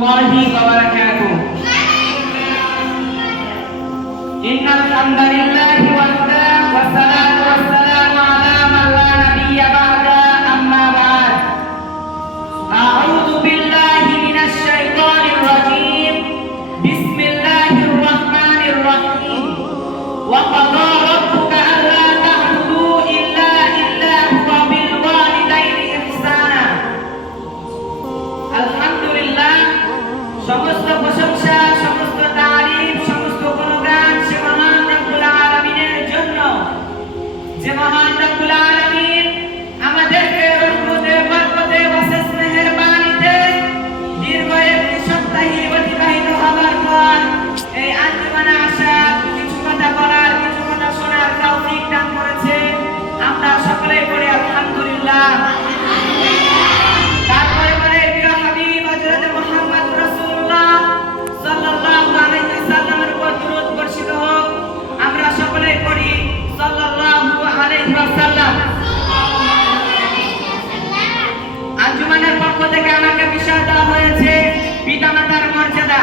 warahmatullahi wabarakatuh. Innal hamdalillahi wahdahu wassalatu wassalamu ala man la nabiyya ba'da amma ba'd. A'udzu billahi minasy syaithanir rajim. Bismillahirrahmanirrahim. Wa qadha rabbuka alla ta'budu illa iyyahu wa bil walidayni ihsana. আলহামদুলিল্লাহ, সমস্ত প্রশংসা, সমস্ত তারিফ, সমস্ত গুণগান সে মহান রব্বুল আলামিনের জন্য, যে মহান রব্বুল আলামিন আমাদেরকে রহমতে বরকতে ওয়াসিস মেহেরবানিতে দীর্ঘ একটি সপ্তাহে অতিবাহিত হবার পর এই আঞ্জুমানে আসা, কিছু কথা বলার, কিছু কথা শোনার তৌফিক দান করেছে। আমরা সকলেই বলি আলহামদুলিল্লাহ। তারপরে বলে প্রিয় হাবিব হযরত মুহাম্মদ রাসূলুল্লাহ সাল্লাল্লাহু আলাইহি ওয়াসাল্লামের উপর দরুদ বর্ষিত হোক। আমরা সকলেই পড়ি সাল্লাল্লাহু আলাইহি ওয়াসাল্লাম। আঞ্জুমানের পক্ষ থেকে আমাকে বিষয় দেওয়া হয়েছে পিতামাতার মর্যাদা।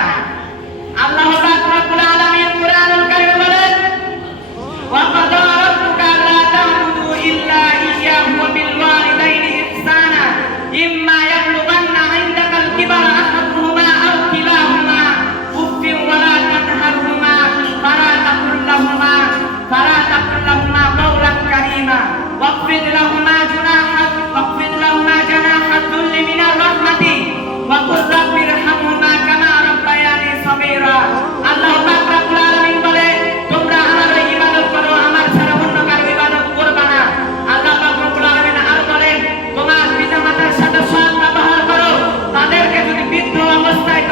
আল্লাহ পাক রব্বুল আলামিন কুরআনুল কারীমে বলেন, ওয়া ক্বাদা রাব্বুকা আল্লা তা'বুদু ইল্লা ইয়্যাহু ওয়া বিল ওয়ালিদাইনি ইহসানা ইম্মা ইয়াবলুগান্না ইনদাকাল কিবারা আহাদুহুমা আও কিলাহুমা উফফিন ওয়া লা তানহারহুমা ফালা তাকুল লাহুমা কাওলান কারীমা ওয়াখফিদ লাহুমা জানাহা যুল্লি মিনার রাহমাতি ওয়া কুর রাব্বিরহামহুমা কামা রাব্বায়ানি সাগীরা। আল্লাহ পাক রব্বুল আলামিন বলে, তোমরা আমার ইবাদত করো, আমার ছাড়া অন্য কারো ইবাদত করবে না। আল্লাহ পাক রব্বুল আলামিন আর বলেন, তোমার পিতামাতার সাথে সৎ ব্যবহার করো, তাদেরকে যদি বৃদ্ধ অবস্থায়